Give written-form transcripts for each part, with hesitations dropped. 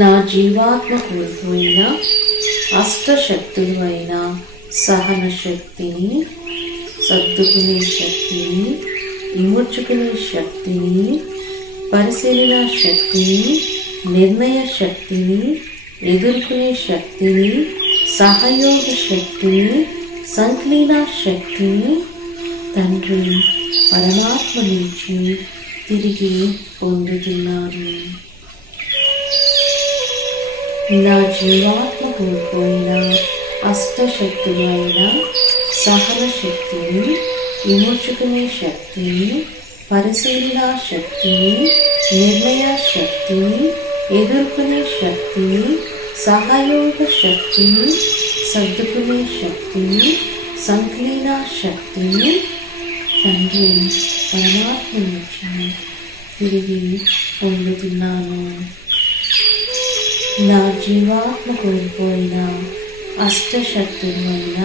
నా జీవాత్మ కోల్పోయిన అష్టశక్తులు అయిన సహన శక్తిని, సర్దుకునే శక్తిని, ఇముడ్చుకునే శక్తిని, పరిశీలన శక్తిని, నిర్ణయ శక్తిని, ఎదుర్కొనే శక్తిని, సహయోగ శక్తిని, సంక్లీన శక్తిని తండ్రి పరమాత్మ నుంచి తిరిగి పొందుతున్నారు. నా జీవాత్మ కోల్పోయిన అష్టశక్తులు అయిన సహన శక్తిని, విమోచుకునే శక్తిని, పరిశీలన శక్తిని, నిర్ణయ శక్తిని, ఎదుర్కొనే శక్తిని, సహయోగ శక్తిని, సర్దుకునే శక్తిని, సంక్లీన శక్తిని తండ్రి పరమాత్మ నుంచి తిరిగి పొందుతున్నాను. నా జీవాత్మ కోల్పోయిన అష్టశక్తులు అయిన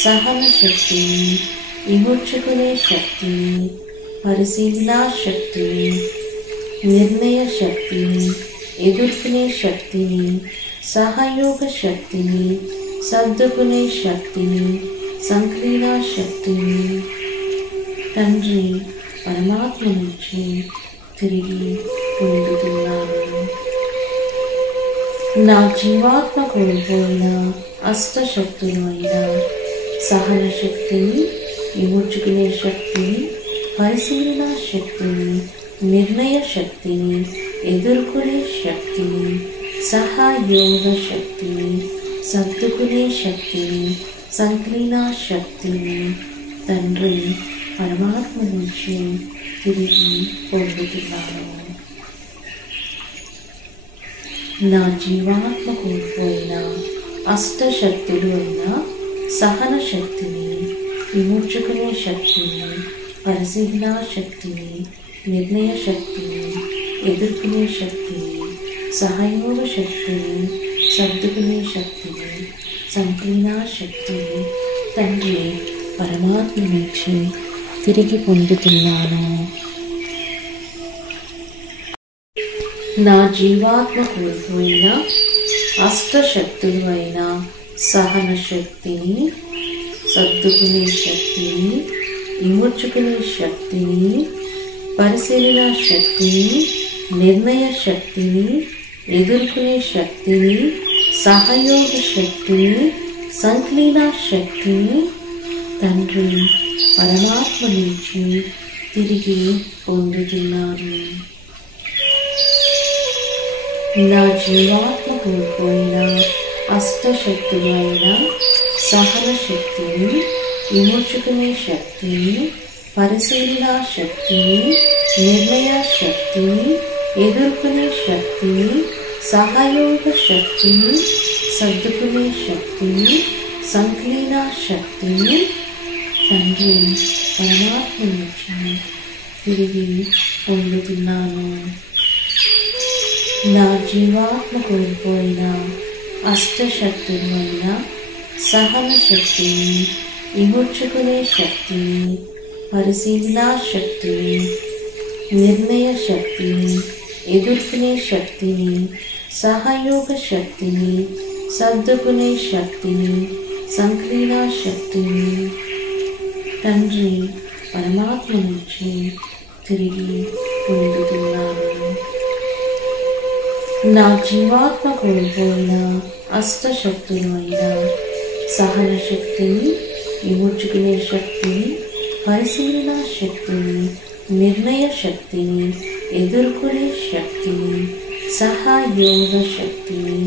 సహన శక్తిని, విమోచుకునే శక్తిని, పరిశీలన శక్తిని, నిర్ణయ శక్తిని, ఎదుర్కొనే శక్తిని, సహయోగ శక్తిని, సర్దుకునే శక్తిని, సంక్లీన శక్తిని తండ్రి పరమాత్మ నుంచి తిరిగి పొందుతున్నాను. నా జీవాత్మ కోల్పోయిన అష్టశక్తులు అయిన సహన శక్తిని, విమోచుకునే శక్తిని, పరిశీలన శక్తిని, నిర్ణయ శక్తిని, ఎదుర్కొనే శక్తిని, సహయోగ శక్తిని, సర్దుకునే శక్తిని, సంక్లీన శక్తిని తండ్రి పరమాత్మ నుంచి తిరిగి పొందుతున్నాను. నా జీవాత్మ కోల్పోయిన అష్టశక్తులు అయిన సహన శక్తిని, విమోచుకునే శక్తిని, పరిశీలన శక్తిని, నిర్ణయ శక్తిని, ఎదుర్కొనే శక్తిని, సహయోగ శక్తిని, సర్దుకునే శక్తిని, సంక్లీన శక్తిని తండ్రి పరమాత్మ నుంచి తిరిగి పొందుతున్నాను. నా జీవాత్మ కోల్పోయిన అష్టశక్తులు అయిన సహన శక్తిని, సర్దుకునే శక్తిని, విమోచుకునే శక్తిని, పరిశీలన శక్తిని, నిర్ణయ శక్తిని, ఎదుర్కొనే శక్తిని, సహయోగ శక్తిని, సంక్లీన శక్తిని తండ్రి పరమాత్మ నుంచి తిరిగి పొందుతున్నారు. నా జీవాత్మ కోల్పోయిన అష్టశక్తులు అయిన సహన శక్తిని, విమోచుకునే శక్తిని, పరిశీలన శక్తిని, నిర్ణయ శక్తిని, ఎదుర్కొనే శక్తిని, సహయోగ శక్తిని, సర్దుకునే శక్తిని, సంక్లీన శక్తిని తండ్రి పరమాత్మ నుంచి తిరిగి పొందుతున్నాను. నా జీవాత్మ కోల్పోయిన అష్టశక్తులు అయిన సహన శక్తిని, విమోచుకునే శక్తిని, పరిశీలన శక్తిని, నిర్ణయ శక్తిని, ఎదుర్కొనే శక్తిని, సహయోగ శక్తిని, సర్దుకునే శక్తిని, సంక్లీన శక్తిని తండ్రి పరమాత్మ నుంచి తిరిగి పొందుతున్నాను. నా జీవాత్మ కోల్పోయిన అష్టశక్తులు అయిన సహన శక్తిని, విమోచుకునే శక్తిని, పరిశీలన శక్తిని, నిర్ణయ శక్తిని, ఎదుర్కొనే శక్తిని, సహయోగ శక్తిని,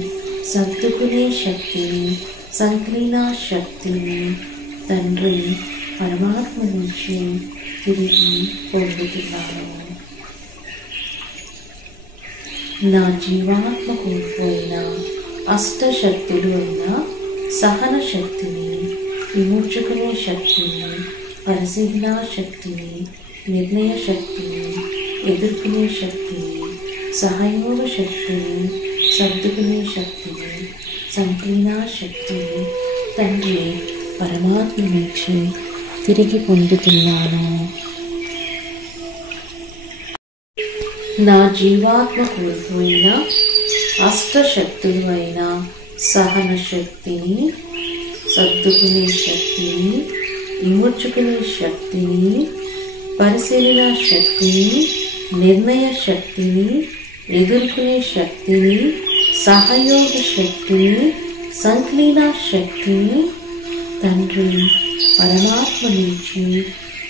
సర్దుకునే శక్తిని, సంక్లీన శక్తిని తండ్రి పరమాత్మ నుంచి తిరిగి పొందుతున్నాను. నా జీవాత్మ కోల్పోయిన అష్టశక్తులు అయిన సహన శక్తిని, విమోచుకునే శక్తిని, పరిశీలన శక్తిని, నిర్ణయ శక్తిని, ఎదుర్కొనే శక్తిని, సహయోగ శక్తిని, సర్దుకునే శక్తిని, సంక్లీన శక్తిని తండ్రి పరమాత్మ నుంచి తిరిగి పొందుతున్నాను. నా జీవాత్మ కోల్పోయిన అష్టశక్తులు అయిన సహన శక్తిని, సర్దుకునే శక్తిని, ఇముడ్చుకునే శక్తిని, పరిశీలన శక్తిని, నిర్ణయ శక్తిని, ఎదుర్కొనే శక్తిని, సహయోగ శక్తిని, సంక్లీన శక్తిని తండ్రి పరమాత్మ నుంచి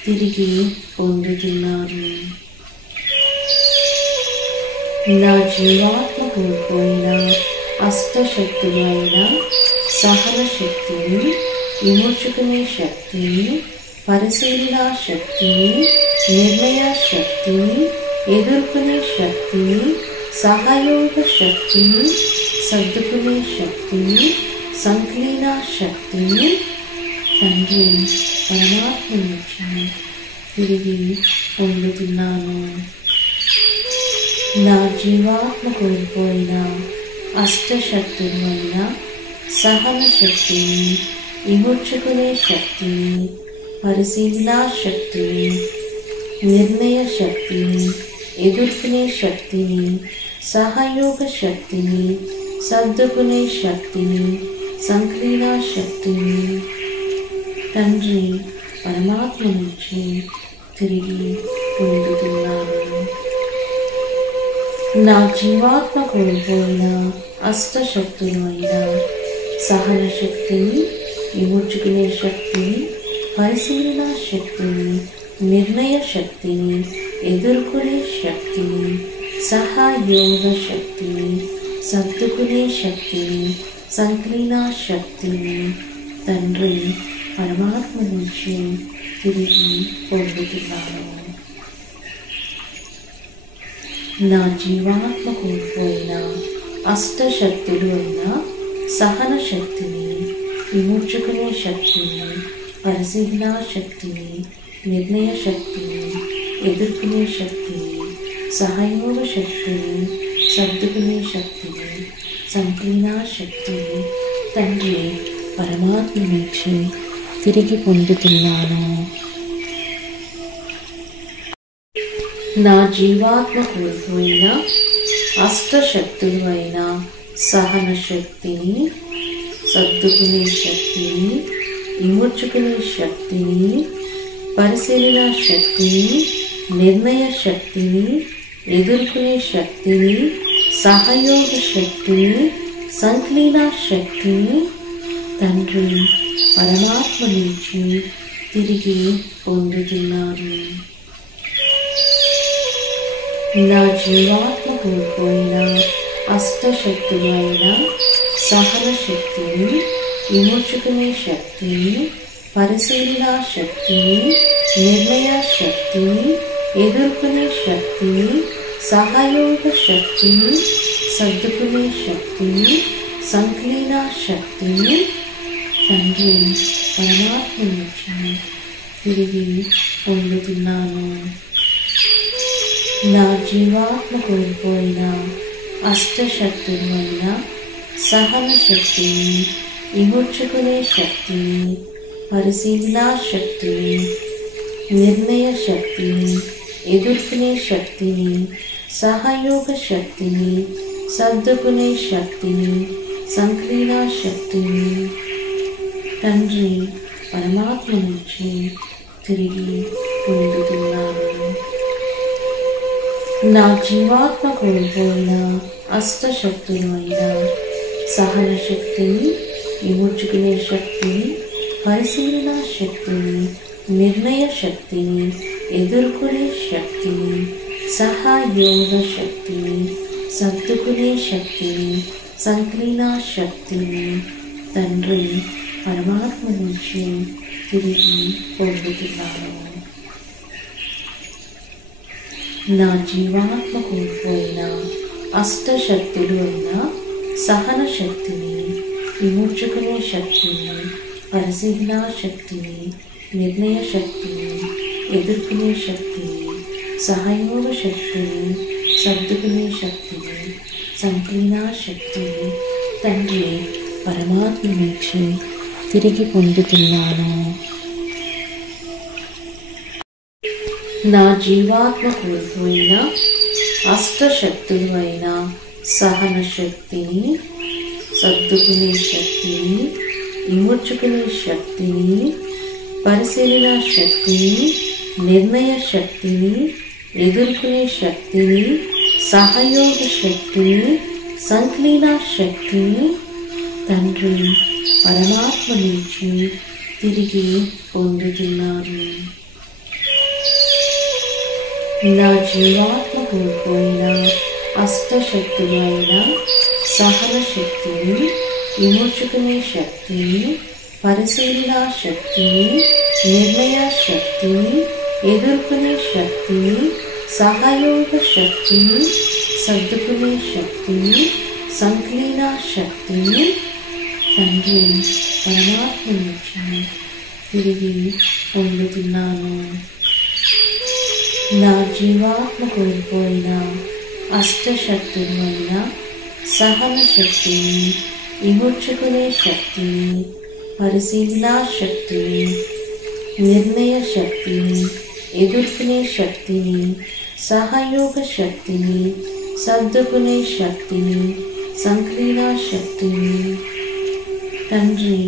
తిరిగి పొందుతున్నారు. నా జీవాత్మ కోల్పోయిన అష్టశక్తులు అయిన సహన శక్తిని, విమోచుకునే శక్తిని, పరిశీలన శక్తిని, నిర్ణయ శక్తిని, ఎదుర్కొనే శక్తిని, సహయోగ శక్తిని, సర్దుకునే శక్తిని, సంక్లీన శక్తిని తండ్రి పరమాత్మ నుంచి తిరిగి పొందుతున్నాను. నా జీవాత్మ కోల్పోయిన అష్టశక్తులు అయిన సహన శక్తిని, విమోచుకునే శక్తిని, పరిశీలన శక్తిని, నిర్ణయ శక్తిని, ఎదుర్కొనే శక్తిని, సహయోగ శక్తిని, సర్దుకునే శక్తిని, సంక్లీన శక్తిని తండ్రి పరమాత్మ నుంచి తిరిగి పొందుతున్నాను. నా జీవాత్మ కోల్పోయిన అష్టశక్తులు అయిన సహన శక్తిని, విమోచుకునే శక్తిని, పరిశీలన శక్తిని, నిర్ణయ శక్తిని, ఎదుర్కొనే శక్తిని, సహయోగ శక్తిని, సర్దుకునే శక్తిని, సంక్లీన శక్తిని తండ్రి పరమాత్మ నుంచి తిరిగి పొందుతున్నాను. నా జీవాత్మ కోల్పోయిన అష్టశక్తులు అయిన సహన శక్తిని, విమోచుకునే శక్తిని, పరిశీలన శక్తిని, నిర్ణయ శక్తిని, ఎదుర్కొనే శక్తిని, సహయోగ శక్తిని, సర్దుకునే శక్తిని, సంక్లీన శక్తిని తండ్రి పరమాత్మ నుంచి తిరిగి పొందుతున్నాను. నా జీవాత్మ కోల్పోయిన అష్టశక్తులు అయిన సహన శక్తిని, సర్దుకునే శక్తిని, విమోచుకునే శక్తిని, పరిశీలన శక్తిని, నిర్ణయ శక్తిని, ఎదుర్కొనే శక్తిని, సహయోగ శక్తిని, సంక్లీన శక్తిని తండ్రి పరమాత్మ నుంచి తిరిగి పొందుతున్నారు. నా జీవాత్మ కోల్పోయిన అష్టశక్తులు అయిన సహన శక్తిని, విమోచుకునే శక్తిని, పరిశీలన శక్తిని, నిర్ణయ శక్తిని, ఎదుర్కొనే శక్తిని, సహయోగ శక్తిని, సర్దుకునే శక్తిని, సంక్లీన శక్తిని తండ్రి పరమాత్మ నుంచి తిరిగి పొందుతున్నాను. నా జీవాత్మ కోల్పోయిన అష్టశక్తులు అయిన సహన శక్తిని, విమోచుకునే శక్తిని, పరిశీలన శక్తిని, నిర్ణయ శక్తిని, ఎదుర్కొనే శక్తిని, సహయోగ శక్తిని, సర్దుకునే శక్తిని, సంక్లీన శక్తిని తండ్రి పరమాత్మ నుంచి తిరిగి పొందుతున్నాను. నా జీవాత్మ కోల్పోయిన అష్టశక్తులు అయిన సహన శక్తిని, విమోచుకునే శక్తిని, పరిశీలన శక్తిని, నిర్ణయ శక్తిని, ఎదుర్కొనే శక్తిని, సహయోగ శక్తిని, సర్దుకునే శక్తిని, సంక్లీన శక్తిని తండ్రి పరమాత్మ నుంచి తిరిగి పొందుతున్నాను. నా జీవాత్మ కోల్పోయిన అష్టశక్తులు అయిన సహన శక్తిని, విమోచుకునే శక్తిని, పరిశీలన శక్తిని, నిర్ణయ శక్తిని, ఎదుర్కొనే శక్తిని, సహయోగ శక్తిని, సర్దుకునే శక్తిని, సంక్లీన శక్తిని తండ్రి పరమాత్మ నుంచి తిరిగి పొందుతున్నాను. నా జీవాత్మ కోల్పోయిన అష్టశక్తులు అయిన సహన శక్తిని, సర్దుకునే శక్తిని, ఇముడ్చుకునే శక్తిని, పరిశీలన శక్తిని, నిర్ణయ శక్తిని, ఎదుర్కొనే శక్తిని, సహయోగ శక్తిని, సంక్లీన శక్తిని తండ్రి పరమాత్మ నుంచి తిరిగి పొందుతున్నాను. నా జీవాత్మ కోల్పోయిన అష్టశక్తులు అయిన సహన శక్తిని, విమోచుకునే శక్తిని, పరిశీలన శక్తిని, నిర్ణయ శక్తిని, ఎదుర్కొనే శక్తిని, సహయోగ శక్తిని, సర్దుకునే శక్తిని, సంక్లీన శక్తిని తండ్రి పరమాత్మ నుంచి తిరిగి పొందుతున్నాను. నా జీవాత్మ కోల్పోయిన అష్టశక్తులు అయిన సహన శక్తిని, విమోచుకునే శక్తిని, పరిశీలన శక్తిని, నిర్ణయ శక్తిని, ఎదుర్కొనే శక్తిని, సహయోగ శక్తిని, సర్దుకునే శక్తిని, సంక్లీన శక్తిని తండ్రి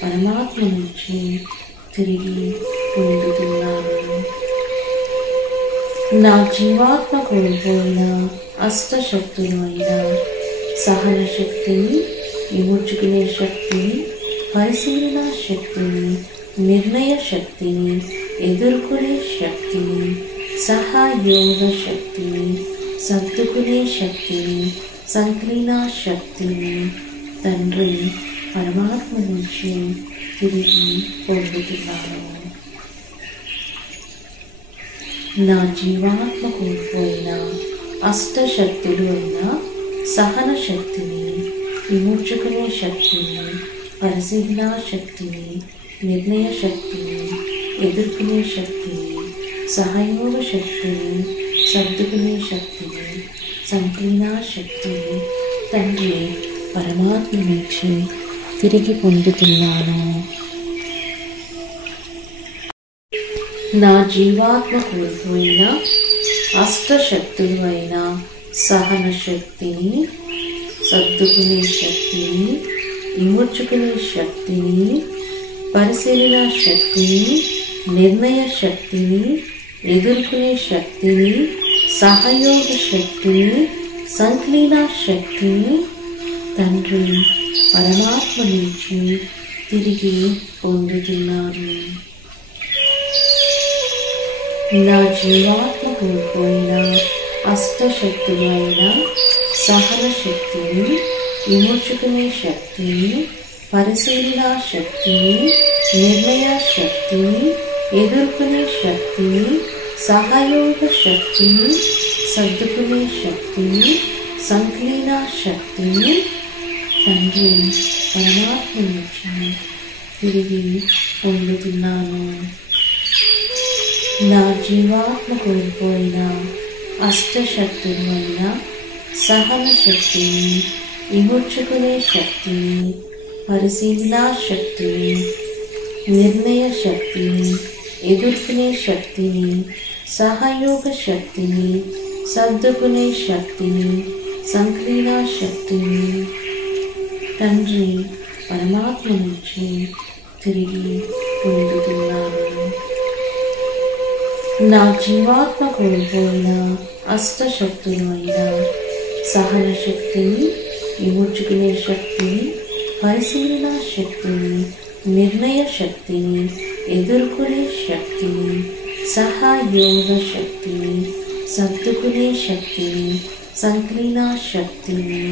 పరమాత్మ నుంచి తిరిగి పొందుతున్నాను. నా జీవాత్మ కోల్పోయిన అష్టశక్తులు అయిన సహన శక్తిని, విమోచుకునే శక్తిని, పరిశీలన శక్తిని, నిర్ణయ శక్తిని, ఎదుర్కొనే శక్తిని, సహయోగ శక్తిని, సర్దుకునే శక్తిని, సంక్లీన శక్తిని తండ్రి పరమాత్మ నుంచి తిరిగి పొందుతున్నాను. నా జీవాత్మ కోల్పోయిన అష్టశక్తులు అయిన సహన శక్తిని, విమోచుకునే శక్తిని, పరిశీలన శక్తిని, నిర్ణయ శక్తిని, ఎదుర్కొనే శక్తిని, సహయోగ శక్తిని, సర్దుకునే శక్తిని, సంక్లీన శక్తిని తండ్రి పరమాత్మ నుంచి తిరిగి పొందుతున్నాను. నా జీవాత్మ కోల్పోయిన అష్టశక్తులు అయిన సహన శక్తిని, సర్దుకునే శక్తిని, విమోచుకునే శక్తిని, పరిశీలన శక్తిని, నిర్ణయ శక్తిని, ఎదుర్కొనే శక్తిని, సహయోగ శక్తిని, సంక్లీన శక్తిని తండ్రి పరమాత్మ నుంచి తిరిగి పొందుతున్నాను. నా జీవాత్మ కోల్పోయిన అష్టశక్తులు అయిన సహన శక్తిని, విమోచుకునే శక్తిని, పరిశీలన శక్తిని, నిర్ణయ శక్తిని, ఎదుర్కొనే శక్తిని, సహయోగ శక్తిని, సర్దుకునే శక్తిని, సంక్లీన శక్తిని తండ్రి పరమాత్మ నుంచి తిరిగి పొందుతున్నాను. నా జీవాత్మ కోల్పోయిన అష్టశక్తులు అయిన సహన శక్తిని, విమోచుకునే శక్తిని, పరిశీలన శక్తిని, నిర్ణయ శక్తిని, ఎదుర్కొనే శక్తిని, సహయోగ శక్తిని, సర్దుకునే శక్తిని, సంక్లీన శక్తిని తండ్రి పరమాత్మ నుంచి తిరిగి పొందుతున్నాను. నా జీవాత్మ కోల్పోయిన అష్టశక్తులు అయిన సహన శక్తిని, విమోచుకునే శక్తిని, పరిశీలన శక్తిని, నిర్ణయ శక్తిని, ఎదుర్కొనే శక్తిని, సహయోగ శక్తిని, సర్దుకునే శక్తిని, సంక్లీన శక్తిని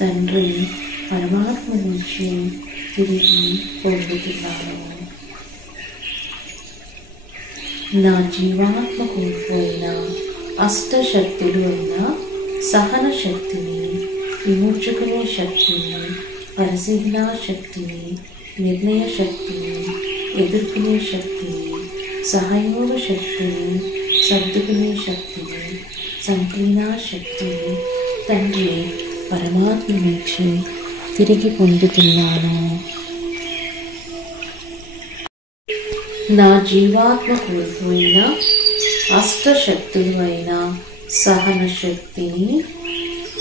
తండ్రి పరమాత్మ నుంచి తిరిగి పొందుతున్నాను. నా జీవాత్మ కోల్పోయిన అష్టశక్తులు అయిన సహన శక్తిని, విమోచుకునే శక్తిని, పరిశీలన శక్తిని, నిర్ణయ శక్తిని, ఎదుర్కొనే శక్తిని, సహయోగ శక్తిని, సర్దుకునే శక్తిని, సంక్లీన శక్తిని తండ్రి పరమాత్మ నుంచి తిరిగి పొందుతున్నాను. నా జీవాత్మ కోల్పోయిన అష్టశక్తులు అయిన సహన శక్తిని,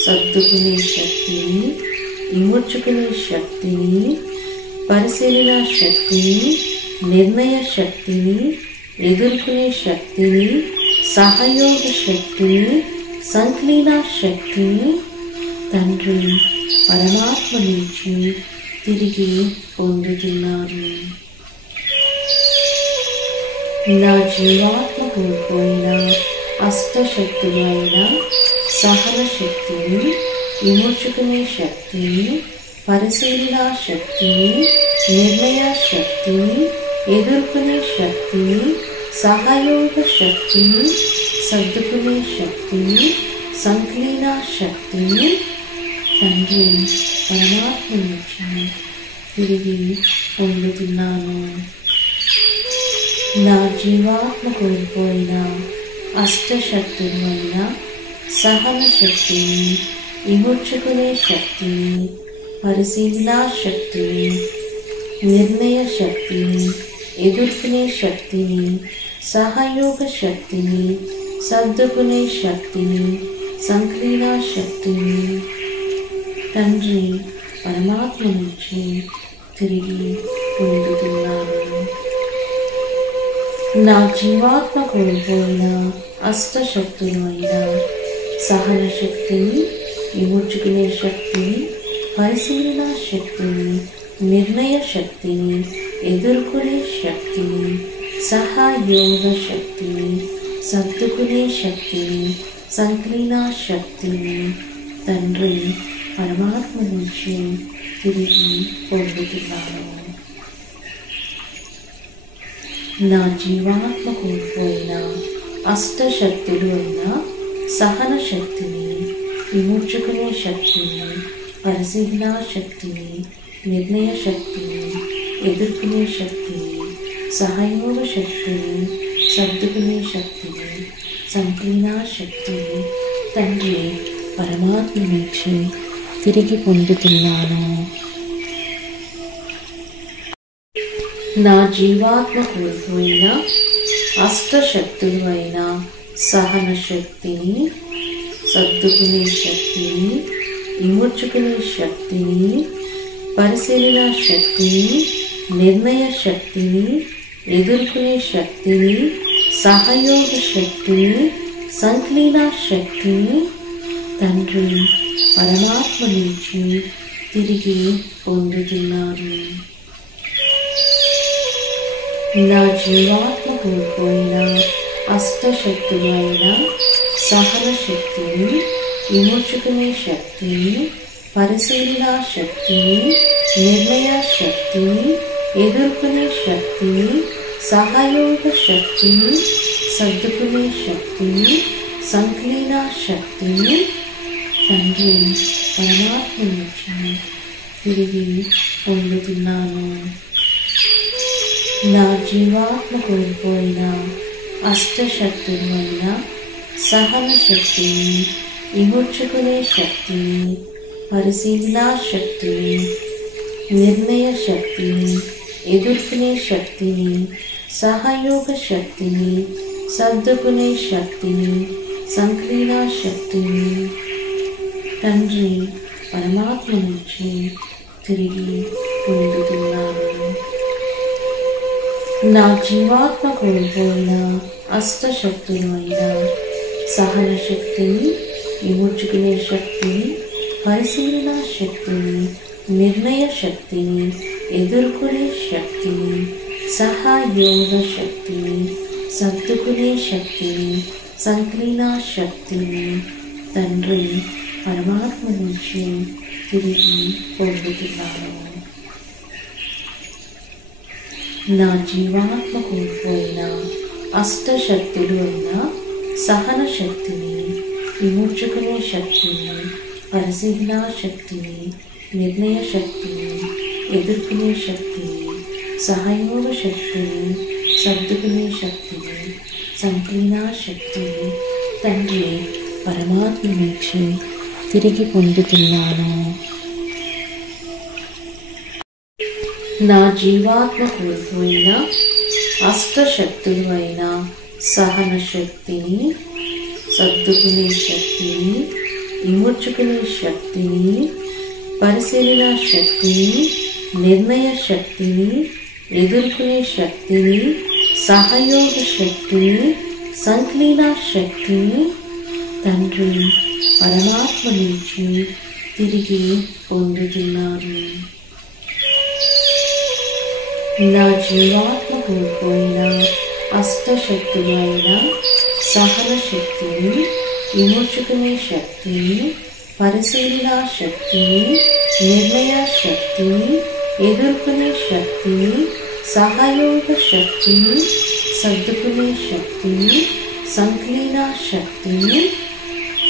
సర్దుకునే శక్తిని, ఇముడ్చుకునే శక్తిని, పరిశీలన శక్తిని, నిర్ణయ శక్తిని, ఎదుర్కొనే శక్తిని, సహయోగ శక్తిని, సంక్లీన శక్తిని తండ్రి పరమాత్మ నుంచి తిరిగి పొందుతున్నారు. నా జీవాత్మ కోల్పోయిన అష్టశక్తులైన సహన శక్తిని, విమోచుకునే శక్తిని, పరిశీలన శక్తిని, నిర్ణయ శక్తిని, ఎదుర్కొనే శక్తిని, సహయోగ శక్తిని, సర్దుకునే శక్తిని, సంక్లీన శక్తిని తండ్రి పరమాత్మ నుంచి తిరిగి పొందుతున్నాను. నా జీవాత్మ కోల్పోయిన అష్టశక్తులైన సహన శక్తిని, విమోచుకునే శక్తిని, పరిశీలన శక్తిని, నిర్ణయ శక్తిని, ఎదుర్కొనే శక్తిని, సహయోగ శక్తిని, సర్దుకునే శక్తిని, సంక్లీన శక్తిని తండ్రి పరమాత్మ నుంచి తిరిగి పొందుతున్నాను. నా జీవాత్మ కోల్పోయిన అష్టశక్తులైన సహన శక్తిని, విమోచుకునే శక్తిని, పరిశీలన శక్తిని, నిర్ణయ శక్తిని, ఎదుర్కొనే శక్తిని, సహయోగ శక్తిని, సర్దుకునే శక్తిని, సంక్లీన శక్తిని తండ్రి పరమాత్మ నుంచి తిరిగి పొందుతున్నాను. నా జీవాత్మ కోల్పోయిన అష్టశక్తులు అయిన సహన శక్తిని, విమోచుకునే శక్తిని, పరిశీలన శక్తిని, నిర్ణయ శక్తిని, ఎదుర్కొనే శక్తిని, సహయోగ శక్తిని, సర్దుకునే శక్తిని, సంక్లీన శక్తిని తండ్రి పరమాత్మ నుంచి తిరిగి పొందుతున్నాను. నా జీవాత్మ కోల్పోయిన అష్టశక్తులు అయిన సహన శక్తిని, సర్దుకునే శక్తిని, విమోచుకునే శక్తిని, పరిశీలన శక్తిని, నిర్ణయ శక్తిని, ఎదుర్కొనే శక్తిని, సహయోగ శక్తిని, సంక్లీన శక్తిని తండ్రి పరమాత్మ నుంచి తిరిగి పొందుతున్నారు. నా జీవాత్మ కోల్పోయిన అష్టశక్తులైన సహన శక్తిని, విమోచుకునే శక్తిని, పరిశీలన శక్తిని, నిర్ణయ శక్తిని, ఎదుర్కొనే శక్తిని, సహయోగ శక్తిని, సర్దుకునే శక్తిని, సంక్లీన శక్తిని తండ్రి పరమాత్మ నుంచి తిరిగి పొందుతున్నాను. నా జీవాత్మ కోల్పోయిన అష్టశక్తులైన సహన శక్తిని, విమోచుకునే శక్తిని, పరిశీలన శక్తిని, నిర్ణయ శక్తిని, ఎదుర్కొనే శక్తిని, సహయోగ శక్తిని, సర్దుకునే శక్తిని, సంక్లీన శక్తిని తండ్రి పరమాత్మ నుంచి తిరిగి పొందుతున్నాను. నా జీవాత్మ కోల్పోయిన అష్టశక్తులైన సహన శక్తిని, విమోచుకునే శక్తిని, పరిశీలన శక్తిని, నిర్ణయ శక్తిని, ఎదుర్కొనే శక్తిని, సహయోగ శక్తిని, సర్దుకునే శక్తిని, సంక్లీన శక్తిని తండ్రి పరమాత్మ నుంచి తిరిగి పొందుతున్నాను. నా జీవాత్మ కోల్పోయిన అష్టశక్తులు అయిన సహన శక్తిని, విమోచుకునే శక్తిని, పరిశీలన శక్తిని, నిర్ణయ శక్తిని, ఎదుర్కొనే శక్తిని, సహయోగ శక్తిని, సర్దుకునే శక్తిని, సంక్లీన శక్తిని తండ్రి పరమాత్మ నుంచి తిరిగి పొందుతున్నాను. నా జీవాత్మ కోల్పోయిన అష్టశక్తులు అయిన సహన శక్తిని, సర్దుకునే శక్తిని, ఇముడ్చుకునే శక్తిని, పరిశీలన శక్తిని, నిర్ణయ శక్తిని, ఎదుర్కొనే శక్తిని, సహయోగ శక్తిని, సంక్లీన శక్తిని తండ్రి పరమాత్మ నుంచి తిరిగి పొందుతున్నారు. నా జీవాత్మ కోల్పోయిన అష్టశక్తులు అయిన సహన శక్తిని, విమోచుకునే శక్తిని, పరిశీలన శక్తిని, నిర్ణయ శక్తిని, ఎదుర్కొనే శక్తిని, సహయోగ శక్తిని, సర్దుకునే శక్తిని, సంక్లీన శక్తిని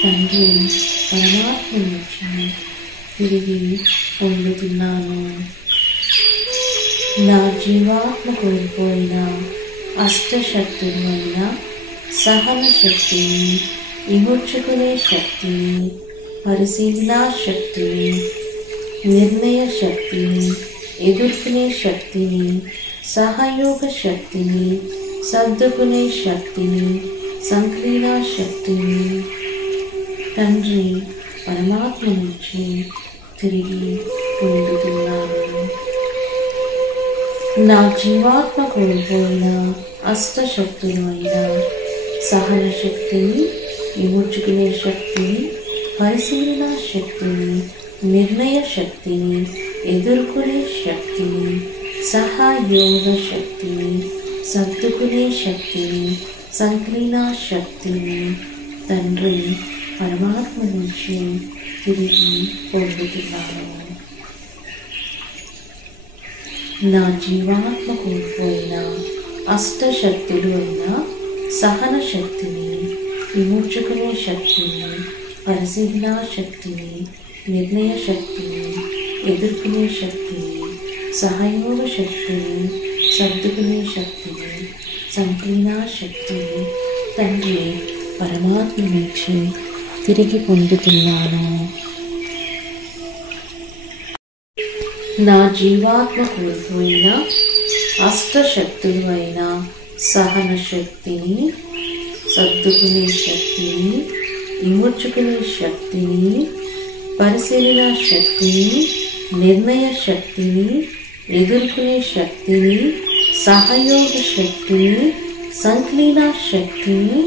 తండ్రి పరమాత్మ నుంచి తిరిగి పొందుతున్నాను. నా జీవాత్మ కోల్పోయిన అష్టశక్తులు అయిన సహన శక్తిని, విమోచుకునే శక్తిని, పరిశీలన శక్తిని, నిర్ణయ శక్తిని, ఎదుర్కొనే శక్తిని, సహయోగ శక్తిని, సర్దుకునే శక్తిని, సంక్లీన శక్తిని తండ్రి పరమాత్మ నుంచి తిరిగి పొందుతున్నాను. నా జీవాత్మ కోల్పోయిన అష్టశక్తులు అయిన సహన శక్తిని, విమోచుకునే శక్తిని, పరిశీలన శక్తిని, నిర్ణయ శక్తిని, ఎదుర్కొనే శక్తిని, సహయోగ శక్తిని, సర్దుకునే శక్తిని, సంక్లీన శక్తిని తండ్రి పరమాత్మ నుంచి తిరిగి పొందుతున్నాను. నా జీవాత్మ కోల్పోయిన అష్టశక్తులు అయిన సహన శక్తిని, విమోచుకునే శక్తిని, పరిశీలన శక్తిని, నిర్ణయ శక్తిని, ఎదుర్కొనే శక్తిని, సహయోగ శక్తిని, సర్దుకునే శక్తిని, సంక్లీన శక్తిని తండ్రి పరమాత్మ నుంచి తిరిగి పొందుతున్నాను. నా జీవాత్మ కోల్పోయిన అష్టశక్తులు అయిన సహన శక్తిని, సర్దుకునే శక్తిని, విమోచుకునే శక్తిని, పరిశీలన శక్తిని, నిర్ణయ శక్తిని, ఎదుర్కొనే శక్తిని, సహయోగ శక్తిని, సంక్లీన శక్తిని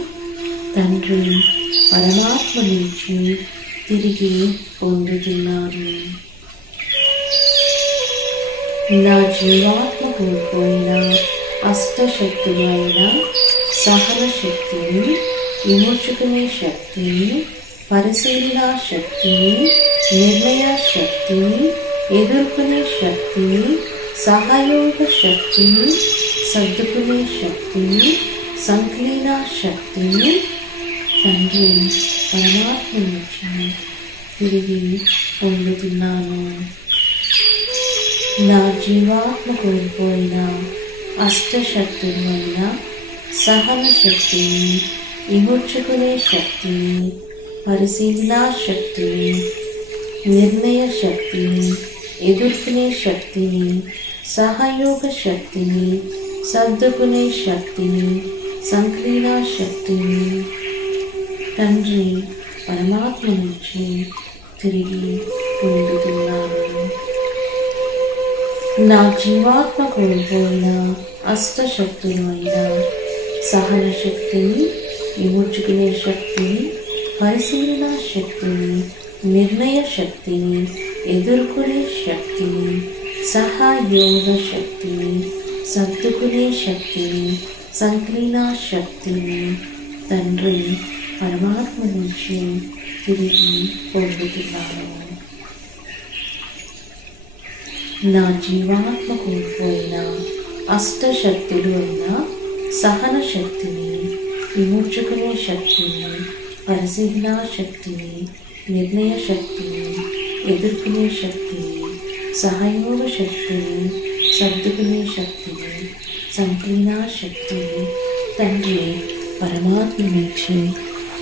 తండ్రి పరమాత్మ నుంచి తిరిగి పొందుతున్నారు. నా జీవాత్మ కోల్పోయిన అష్టశక్తులు అయిన సహన శక్తిని, విమోచుకునే శక్తిని, పరిశీలన శక్తిని, నిర్ణయ శక్తిని, ఎదుర్కొనే శక్తిని, సహయోగ శక్తిని, సర్దుకునే శక్తిని, సంక్లీన శక్తిని తండ్రి పరమాత్మ నుంచి తిరిగి పొందుతున్నాను. నా జీవాత్మ కోల్పోయిన అష్టశక్తులు అయిన సహన శక్తిని, విమోచుకునే శక్తిని, పరిశీలన శక్తిని, నిర్ణయ శక్తిని, ఎదుర్కొనే శక్తిని, సహయోగ శక్తిని, సర్దుకునే శక్తిని, సంక్లీన శక్తిని తండ్రి పరమాత్మ నుంచి తిరిగి పొందుతున్నాను. నా జీవాత్మ కోల్పోయిన అష్టశక్తులు అయిన సహన శక్తిని, విమోచుకునే శక్తిని, పరిశీలన శక్తిని, నిర్ణయ శక్తిని, ఎదుర్కొనే శక్తిని, సహయోగ శక్తిని, సర్దుకునే శక్తిని, సంక్లీన శక్తిని తండ్రి పరమాత్మ నుంచి తిరిగి పొందుతున్నాను. నా జీవాత్మ కోల్పోయిన అష్టశక్తులు అయిన సహన శక్తిని, విమోచుకునే శక్తిని, పరిశీలన శక్తిని, నిర్ణయ శక్తిని, ఎదుర్కొనే శక్తిని, సహయోగ శక్తిని, సర్దుకునే శక్తిని, సంక్లీన శక్తిని తండ్రి పరమాత్మ నుంచి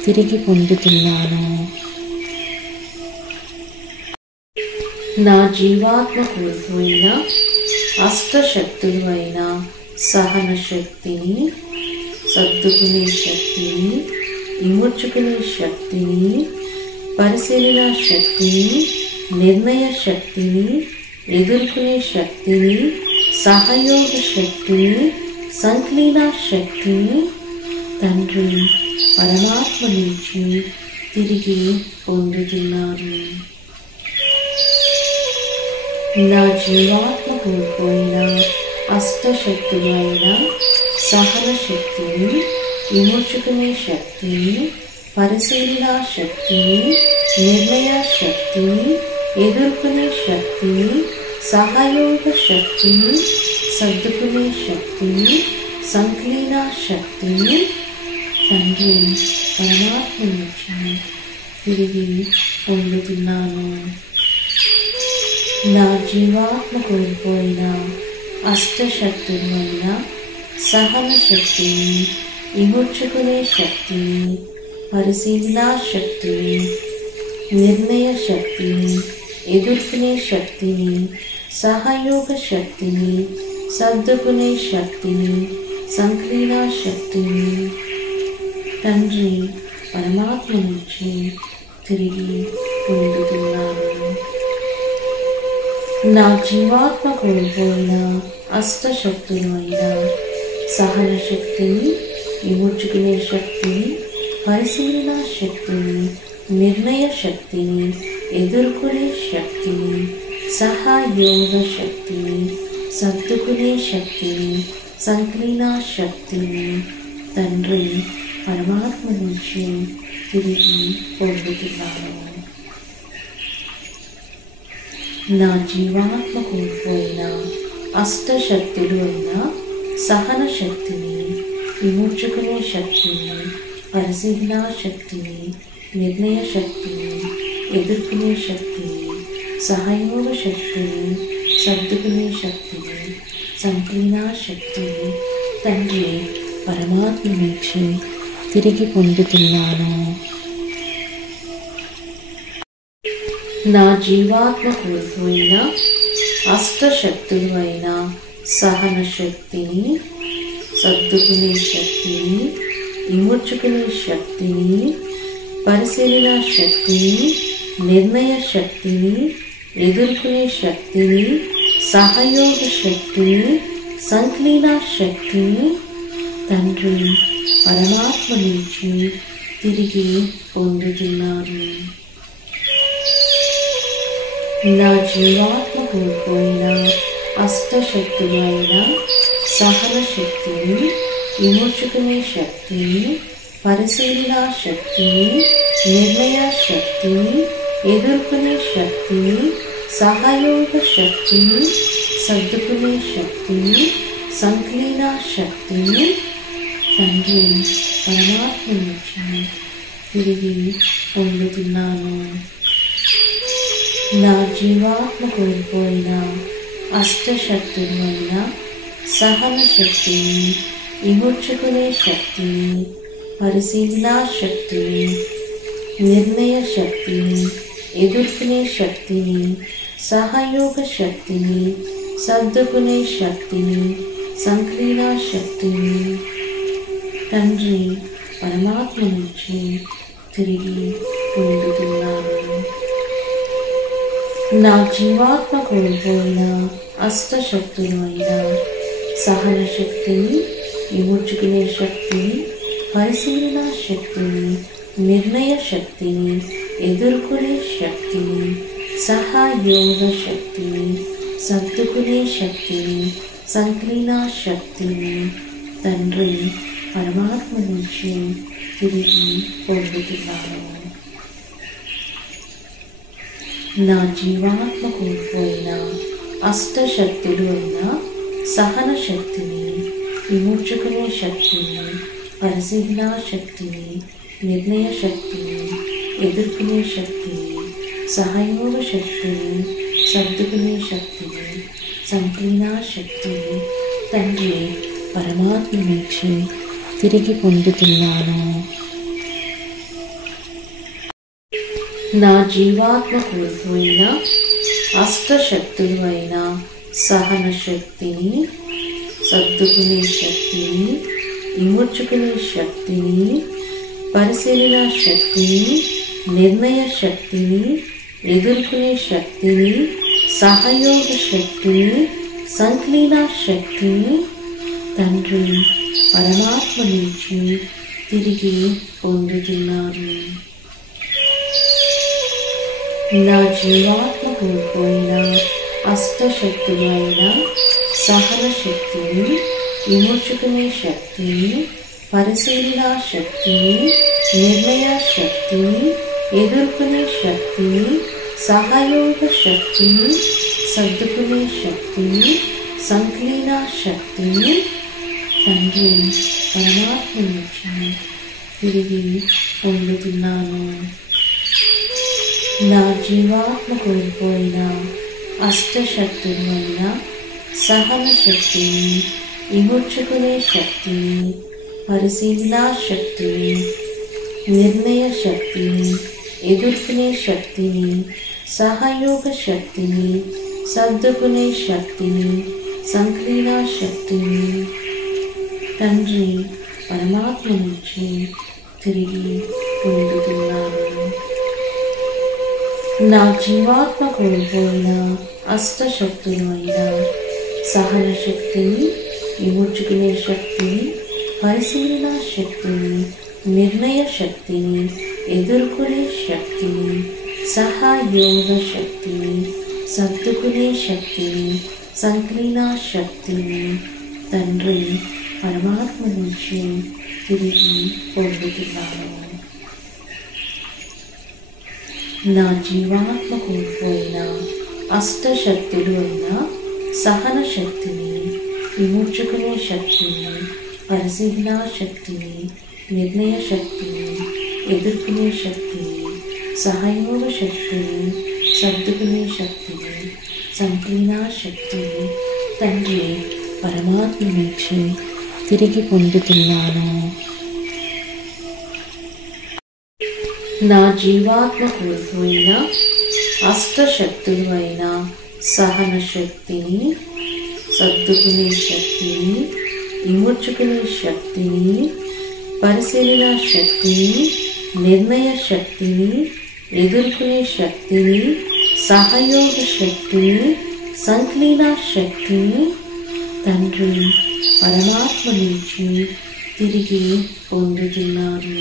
తిరిగి పొందుతున్నాను. నా జీవాత్మ కోల్పోయిన అష్టశక్తులు అయిన సహన శక్తిని, సర్దుకునే శక్తిని, ఇముడ్చుకునే శక్తిని, పరిశీలన శక్తిని, నిర్ణయ శక్తిని, ఎదుర్కొనే శక్తిని, సహయోగ శక్తిని, సంక్లీన శక్తిని తండ్రి పరమాత్మ నుంచి తిరిగి పొందుతున్నారు. నా జీవాత్మ కోల్పోయిన అష్టశక్తులైన సహన శక్తిని, విమోచుకునే శక్తిని, పరిశీలన శక్తిని, నిర్ణయ శక్తిని, ఎదుర్కొనే శక్తిని, సహయోగ శక్తిని, సర్దుకునే శక్తిని, సంక్లీన శక్తిని తండ్రి పరమాత్మ నుంచి తిరిగి పొందుతున్నాను. నా జీవాత్మ కోల్పోయిన అష్టశక్తులైన సహన శక్తిని, విమోచుకునే శక్తిని, పరిశీలన శక్తిని, నిర్ణయ శక్తిని, ఎదుర్కొనే శక్తిని, సహయోగ శక్తిని, సర్దుకునే శక్తిని, సంక్లీన శక్తిని తండ్రి పరమాత్మ నుంచి తిరిగి పొందుతున్నాను. నా జీవాత్మ కోల్పోయిన అష్టశక్తులైన సహన శక్తిని, విమోచుకునే శక్తిని, పరిశీలన శక్తిని, నిర్ణయ శక్తిని, ఎదుర్కొనే శక్తిని, సహయోగ శక్తిని, సర్దుకునే శక్తిని, సంక్లీన శక్తిని తండ్రి పరమాత్మ నుంచి తిరిగి పొందుతున్నాను. నా జీవాత్మ కోల్పోయిన అష్టశక్తులు అయిన సహన శక్తిని, విమోచుకునే శక్తిని, పరిశీలన శక్తిని, నిర్ణయ శక్తిని, ఎదుర్కొనే శక్తిని, సహయోగ శక్తిని, సర్దుకునే శక్తిని, సంక్లీన శక్తిని తండ్రి పరమాత్మ నుంచి తిరిగి పొందుతున్నాను. నా జీవాత్మ కోల్పోయిన అష్టశక్తులు అయిన సహన శక్తిని, సర్దుకునే శక్తిని, విమోచుకునే శక్తిని, పరిశీలన శక్తిని, నిర్ణయ శక్తిని, ఎదుర్కొనే శక్తిని, సహయోగ శక్తిని, సంక్లీన శక్తిని తండ్రి పరమాత్మ నుంచి తిరిగి పొందుతున్నారు. నా జీవాత్మ కోల్పోయిన అష్టశక్తులైన సహన శక్తిని, విమోచుకునే శక్తిని, పరిశీలన శక్తిని, నిర్ణయ శక్తిని, ఎదుర్కొనే శక్తిని, సహయోగ శక్తిని, సర్దుకునే శక్తిని, సంక్లీన శక్తిని తండ్రి పరమాత్మ నుంచి తిరిగి పొందుతున్నాను. నా జీవాత్మ కోల్పోయిన అష్టశక్తులైన సహన శక్తిని, విమోచుకునే శక్తిని, పరిశీలన శక్తిని, నిర్ణయ శక్తిని, ఎదుర్కొనే శక్తిని, సహయోగ శక్తిని, సర్దుకునే శక్తిని, సంక్లీన శక్తిని తండ్రి పరమాత్మ నుంచి తిరిగి పొందుతున్నాను. నా జీవాత్మ కోల్పోయిన అష్టశక్తులైన సహన శక్తిని, విమోచుకునే శక్తిని, పరిశీలన శక్తిని, నిర్ణయ శక్తిని, ఎదుర్కొనే శక్తిని, సహయోగ శక్తిని, సర్దుకునే శక్తిని, సంక్లీన శక్తిని తండ్రి పరమాత్మ నుంచి తిరిగి పొందుతున్నాను. నా జీవాత్మ కోల్పోయిన అష్టశక్తులు అయిన సహన శక్తిని, విమోచుకునే శక్తిని, పరిశీలన శక్తిని, నిర్ణయ శక్తిని, ఎదుర్కొనే శక్తిని, సహయోగ శక్తిని, సర్దుకునే శక్తిని, సంక్లీన శక్తిని తండ్రి పరమాత్మ నుంచి తిరిగి పొందుతున్నాను. నా జీవాత్మ కోల్పోయిన అష్టశక్తులు అయిన సహన శక్తిని, సర్దుకునే శక్తిని, విమోచుకునే శక్తిని, పరిశీలన శక్తిని, నిర్ణయ శక్తిని, ఎదుర్కొనే శక్తిని, సహయోగ శక్తిని, సంకలన శక్తిని తండ్రి పరమాత్మ నుంచి తిరిగి పొందుతున్నాను. నా జీవాత్మ కోల్పోయిన అష్టశక్తులు అయిన సహన శక్తిని, విమోచకునే శక్తిని, పరిశీలన శక్తిని, నిర్ణయ శక్తిని, ఎదుర్కొనే శక్తిని, సహయోగ శక్తిని, సర్దుకునే శక్తిని, సంకలన శక్తిని తండ్రి పరమాత్మ నుంచి తిరిగి పొందుతున్నాను. నా జీవాత్మ కోల్పోయిన అష్టశక్తులు అయిన సహన శక్తిని, విమోచకునే శక్తిని, పరిశీలన శక్తిని, నిర్ణయ శక్తిని, ఎదుర్కొనే శక్తిని, సహయోగ శక్తిని, సర్దుకునే శక్తిని, సంకలన శక్తిని తండ్రి పరమాత్మ నుంచి తిరిగి పొందుతున్నాను. నా జీవాత్మ కోల్పోయిన అష్టశక్తులు అయిన సహన శక్తిని, విమోచకునే శక్తిని, పరిశీలన శక్తిని, నిర్ణయ శక్తిని, ఎదుర్కొనే శక్తిని, సహయోగ శక్తిని, సర్దుకునే శక్తిని, సంకలన శక్తిని తండ్రి పరమాత్మ నుంచి తిరిగి పొందుతున్నాను. నా జీవాత్మ కోల్పోయిన అష్టశక్తులు అయిన సహన శక్తిని, విమోచకునే శక్తిని, పరిశీలన శక్తిని, నిర్ణయ శక్తిని, ఎదుర్కొనే శక్తిని, సహయోగ శక్తిని, సర్దుకునే శక్తిని, సంకలన శక్తిని తండ్రి పరమాత్మ నుంచి తిరిగి పొందుతున్నాను. నా జీవాత్మ కోల్పోయిన అష్టశక్తులు అయిన సహన శక్తిని, సర్దుకునే శక్తిని, విమోచకునే శక్తిని, పరిశీలన శక్తిని, నిర్ణయ శక్తిని, ఎదుర్కొనే శక్తిని, సహయోగ శక్తిని, సంకలన శక్తిని తండ్రి పరమాత్మ నుంచి తిరిగి పొందుతున్నాను.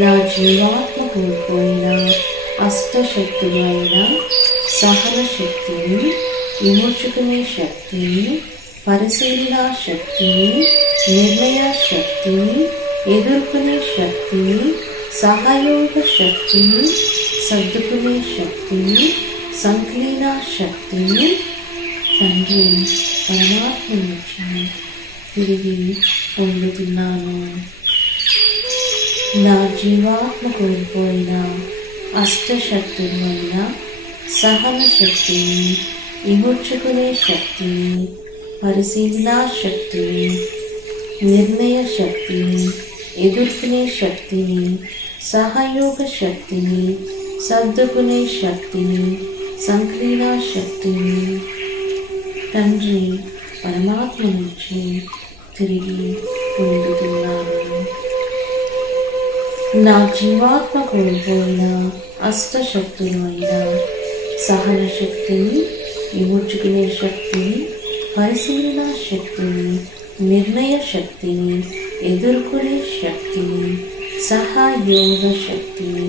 నా జీవాత్మ కోల్పోయిన అష్టశక్తులు అయిన సహన శక్తిని, విమోచకునే శక్తిని, పరిశీలన శక్తిని, నిర్ణయ శక్తిని, ఎదుర్కొనే శక్తిని, సహయోగ శక్తిని, సర్దుకునే శక్తిని, సంకలన శక్తిని తండ్రి పరమాత్మ నుంచి తిరిగి పొందుతున్నాను. నా జీవాత్మ కోల్పోయిన అష్టశక్తులు అయిన సహన శక్తిని, విమోచకునే శక్తిని, పరిశీలన శక్తిని, నిర్ణయ శక్తిని, ఎదుర్కొనే శక్తిని, సహయోగ శక్తిని, సర్దుకునే శక్తిని, సంకలన శక్తిని తండ్రి పరమాత్మ నుంచి తిరిగి పొందుతున్నాను. నా జీవాత్మ కోల్పోయిన అష్టశక్తులు అయిన సహన శక్తిని, విమోచకునే శక్తిని, పరిశీలన శక్తిని, నిర్ణయ శక్తిని, ఎదుర్కొనే శక్తిని, సహయోగ శక్తిని,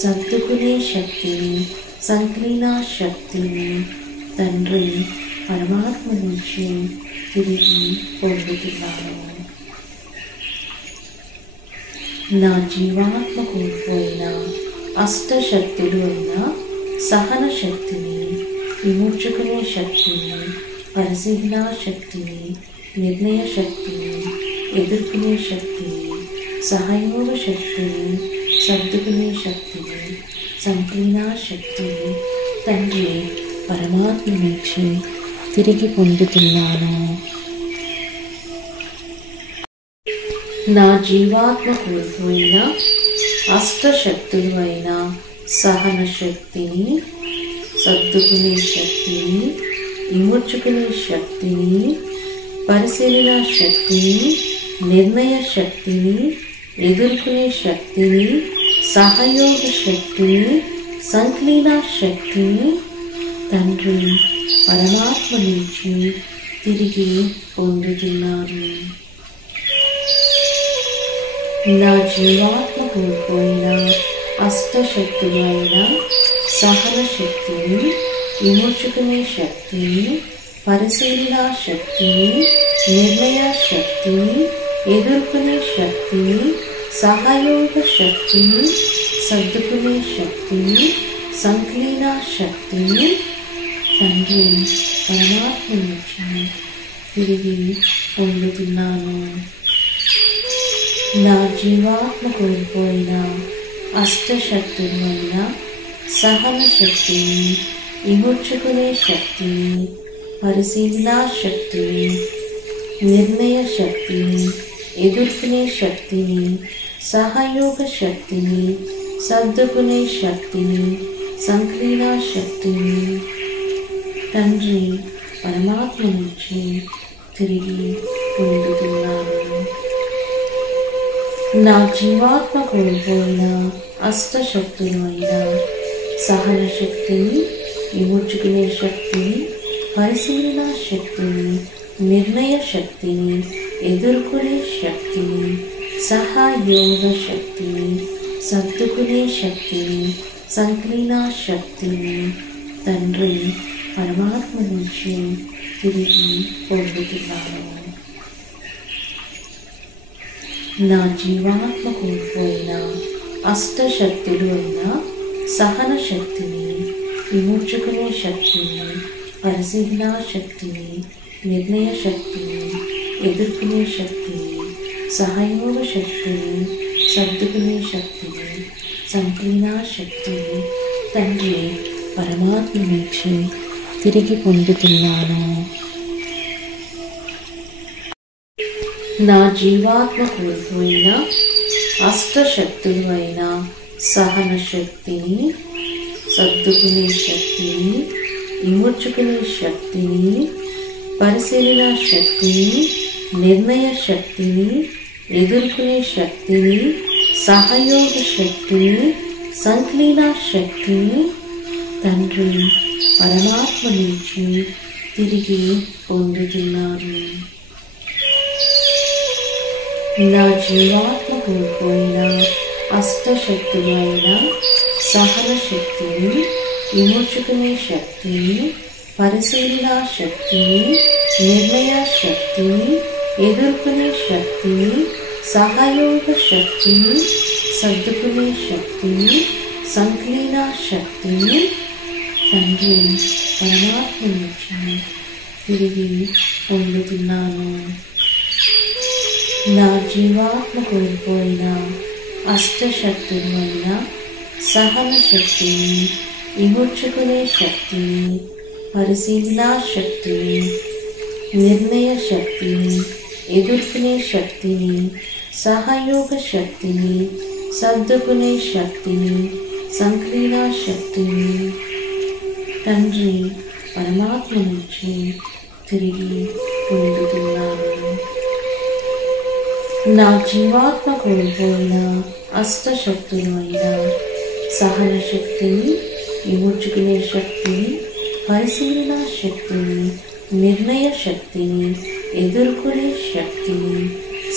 సర్దుకునే శక్తిని, సంకలన శక్తిని తండ్రి పరమాత్మ నుంచి తిరిగి పొందుతున్నాను. నా జీవాత్మ కోల్పోయిన అష్టశక్తులు అయిన సహన శక్తిని, విమోచకునే శక్తిని, పరిశీలన శక్తిని, నిర్ణయ శక్తిని, ఎదుర్కొనే శక్తిని, సహయోగ శక్తిని, సర్దుకునే శక్తిని, సంకలన శక్తిని తండ్రి పరమాత్మ నుంచి తిరిగి పొందుతున్నాను. నా జీవాత్మ కోల్పోయిన అష్టశక్తులు అయిన సహన శక్తిని, సర్దుకునే శక్తిని, విమోచకునే శక్తిని, పరిశీలన శక్తిని, నిర్ణయ శక్తిని, ఎదుర్కొనే శక్తిని, సహయోగ శక్తిని, సంక్లీన శక్తిని తండ్రి పరమాత్మ నుంచి తిరిగి పొందుతున్నారు. నా జీవాత్మ కోల్పోయిన అష్టశక్తులైన సహన శక్తిని, విమోచకునే శక్తిని, పరిశీలన శక్తిని, నిర్ణయ శక్తిని, ఎదుర్కొనే శక్తిని, సహయోగ శక్తిని, సర్దుకునే శక్తిని, సంక్లీన శక్తిని తండ్రి పరమాత్మ నుంచి తిరిగి పొందుతున్నాను. నా జీవాత్మ కోల్పోయిన అష్టశక్తులైన సహన శక్తిని, విమోచకునే శక్తిని, పరిశీలన శక్తిని, నిర్ణయ శక్తిని, ఎదుర్కొనే శక్తిని, సహయోగ శక్తిని, సర్దుకునే శక్తిని, సంక్లీన శక్తిని తండ్రి పరమాత్మ నుంచి తిరిగి పొందుతున్నాను. నా జీవాత్మ కోల్పోయిన అష్టశక్తులైన సహన శక్తిని, విమోచకునే శక్తిని, పరిశీలన శక్తిని, నిర్ణయ శక్తిని, ఎదుర్కొనే శక్తిని, సహయోగ శక్తిని, సర్దుకునే శక్తిని, సంక్లీన శక్తిని తండ్రి పరమాత్మ నుంచి తిరిగి పొందుతున్నాను. నా జీవాత్మ కోల్పోయిన అష్టశక్తులు అయిన సహన శక్తిని, విమోచకునే శక్తిని, పరిశీలన శక్తిని, నిర్ణయ శక్తిని, ఎదుర్కొనే శక్తిని, సహయోగ శక్తిని, సర్దుకునే శక్తిని, సంక్లీన శక్తిని తండ్రి పరమాత్మ నుంచి తిరిగి పొందుతున్నాను. నా జీవాత్మ కోల్పోయిన అష్టశక్తులు అయిన సహన శక్తిని, సర్దుకునే శక్తిని, విమోచకునే శక్తిని, పరిశీలన శక్తిని, నిర్ణయ శక్తిని, ఎదుర్కొనే శక్తిని, సహయోగ శక్తిని, సంక్లీన శక్తిని తండ్రి పరమాత్మ నుంచి తిరిగి పొందుతున్నారు. నా జీవాత్మ కోల్పోయిన అష్టశక్తులైన సహన శక్తిని, విమోచకునే శక్తిని, పరిశీలన శక్తిని, నిర్ణయ శక్తిని, ఎదుర్కొనే శక్తిని, సహయోగ శక్తిని, సర్దుకునే శక్తిని, సంక్లీన శక్తిని తండ్రి పరమాత్మ నుంచి తిరిగి పొందుతున్నాను. నా జీవాత్మ కోల్పోయిన అష్టశక్తులైన సహన శక్తిని, విమోచకునే శక్తిని, పరిశీలన శక్తిని, నిర్ణయ శక్తిని, ఎదుర్కొనే శక్తిని, సహయోగ శక్తిని, సర్దుకునే శక్తిని, సంక్లీన శక్తిని తండ్రి పరమాత్మ నుంచి తిరిగి పొందుతున్నాను. నా జీవాత్మ కోల్పోయిన అష్టశక్తులైన సహన శక్తిని, విమోచకునే శక్తిని, పరిశీలన శక్తిని, నిర్ణయ శక్తిని, ఎదుర్కొనే శక్తిని,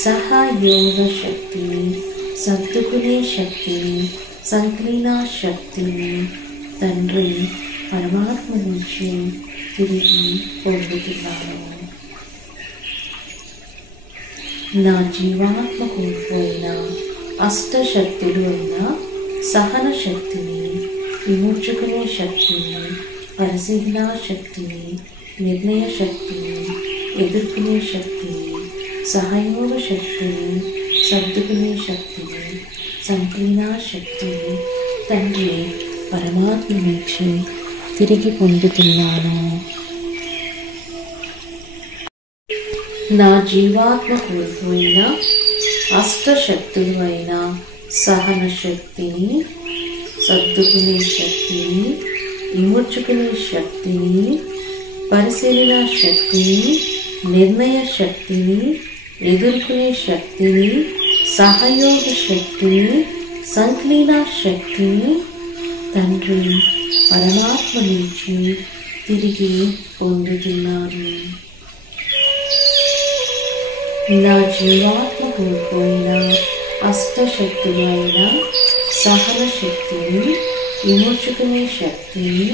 సహయోగ శక్తిని, సర్దుకునే శక్తిని, సంక్లీన శక్తిని తండ్రి పరమాత్మ నుంచి తిరిగి పొందుతున్నాను. నా జీవాత్మ కోల్పోయిన అష్టశక్తులు అయిన సహన శక్తిని, విమోచకునే శక్తిని, పరిశీలన శక్తిని, నిర్ణయ శక్తిని, ఎదుర్కొనే శక్తిని, సహయోగ శక్తిని, సర్దుకునే శక్తిని, సంక్లీన శక్తిని తండ్రి పరమాత్మ నుంచి తిరిగి పొందుతున్నాను. నా జీవాత్మ కోల్పోయిన అష్టశక్తులు అయిన సహన శక్తిని, సర్దుకునే శక్తిని, విమోచకునే శక్తిని, పరిశీలన శక్తిని, నిర్ణయ శక్తిని, ఎదుర్కొనే శక్తిని, సహయోగ శక్తిని, సంక్లీన శక్తిని తండ్రి పరమాత్మ నుంచి తిరిగి పొందుతున్నారు. నా జీవాత్మ కోల్పోయిన అష్టశక్తులైన సహన శక్తిని, విమోచకునే శక్తిని,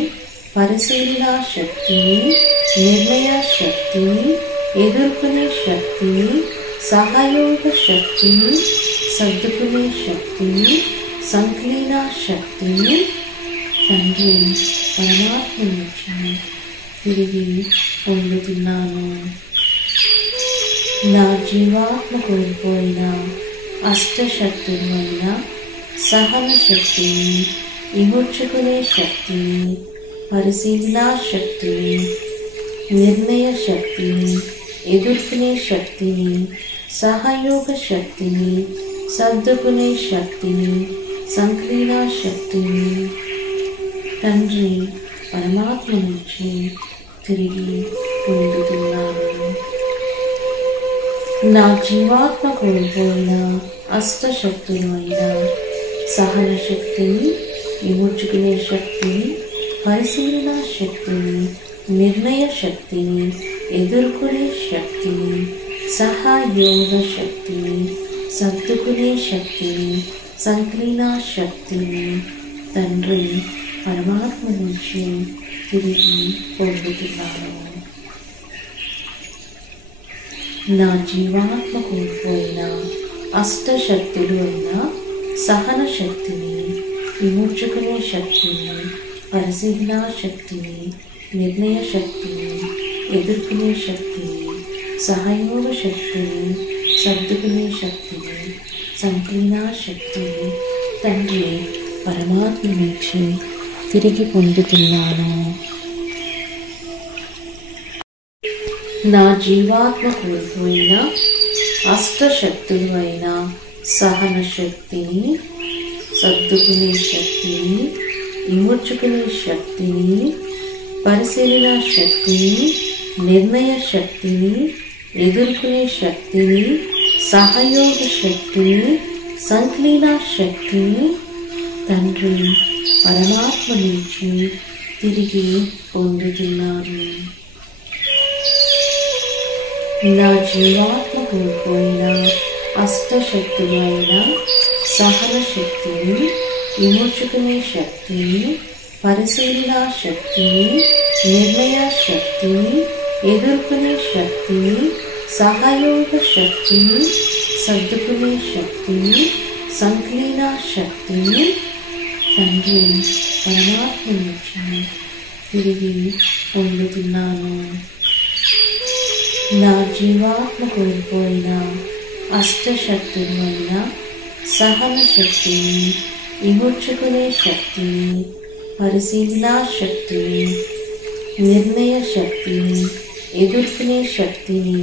పరిశీలన శక్తిని, నిర్ణయ శక్తిని, ఎదుర్కొనే శక్తిని, సహయోగ శక్తిని, సర్దుకునే శక్తిని, సంక్లీన శక్తిని తండ్రి పరమాత్మ నుంచి తిరిగి పొందుతున్నాను. నా జీవాత్మ కోల్పోయిన అష్టశక్తులైన సహన శక్తిని, విమోచకునే శక్తిని, పరిశీలన శక్తిని, నిర్ణయ శక్తిని, ఎదుర్కొనే శక్తిని, సహయోగ శక్తిని, సర్దుకునే శక్తిని, సంక్లీన శక్తిని తండ్రి పరమాత్మ నుంచి తిరిగి పొందుతున్నాను. నా జీవాత్మ కోల్పోయిన అష్టశక్తులైన సహన శక్తిని, విమోచకునే శక్తిని, పరిశీలన శక్తిని, నిర్ణయ శక్తిని, ఎదుర్కొనే శక్తిని, సహయోగ శక్తిని, సర్దుకునే శక్తిని, సంక్లీన శక్తిని తండ్రి పరమాత్మ నుంచి తిరిగి పొందుతున్నాను. నా జీవాత్మ కోల్పోయిన అష్టశక్తులు అయిన సహన శక్తిని, విమోచకునే శక్తిని, పరిశీలన శక్తిని, నిర్ణయ శక్తిని, ఎదుర్కొనే శక్తిని, సహయోగ శక్తిని, సర్దుకునే శక్తిని, సంక్లీన శక్తిని తండ్రి పరమాత్మ నుంచి తిరిగి పొందుతున్నాను. నా జీవాత్మ కోల్పోయిన అష్టశక్తులు అయిన సహన శక్తిని, సర్దుకునే శక్తిని, విమోచకునే శక్తిని, పరిశీలన శక్తిని, నిర్ణయ శక్తిని, ఎదుర్కొనే శక్తిని, సహయోగ శక్తిని, సంక్లీన శక్తిని తండ్రి పరమాత్మ నుంచి తిరిగి పొందుతున్నారు. నా జీవాత్మ కోల్పోయిన అష్టశక్తులైన సహన శక్తిని, విమోచకునే శక్తిని, పరిశీలన శక్తిని, నిర్ణయ శక్తిని, ఎదుర్కొనే శక్తిని, సహయోగ శక్తిని, సర్దుకునే శక్తిని, సంక్లీన శక్తిని తండ్రి పరమాత్మ నుంచి తిరిగి పొందుతున్నాను. నా జీవాత్మ కోల్పోయిన అష్టశక్తులైన సహన శక్తిని, విమోచకునే శక్తిని, పరిశీలన శక్తిని, నిర్ణయ శక్తిని, ఎదుర్కొనే శక్తిని,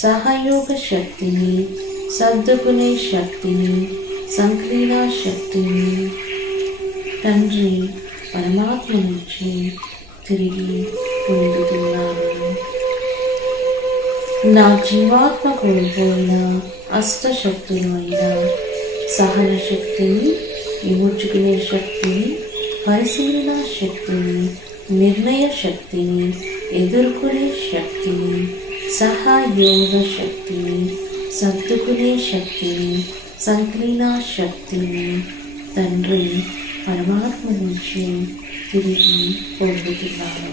సహయోగ శక్తిని, సర్దుకునే శక్తిని, సంక్లీన శక్తిని తండ్రి పరమాత్మ నుంచి తిరిగి పొందుతున్నాను. నా జీవాత్మ కోల్పోయిన అష్టశక్తులైన సహన శక్తిని, విమోచకునే శక్తిని, పరిశీలన శక్తిని, నిర్ణయ శక్తిని, ఎదుర్కొనే శక్తిని, సహయోగ శక్తిని, సర్దుకునే శక్తిని, సంక్లీన శక్తిని తండ్రి పరమాత్మ నుంచి తిరిగి పొందుతున్నాను.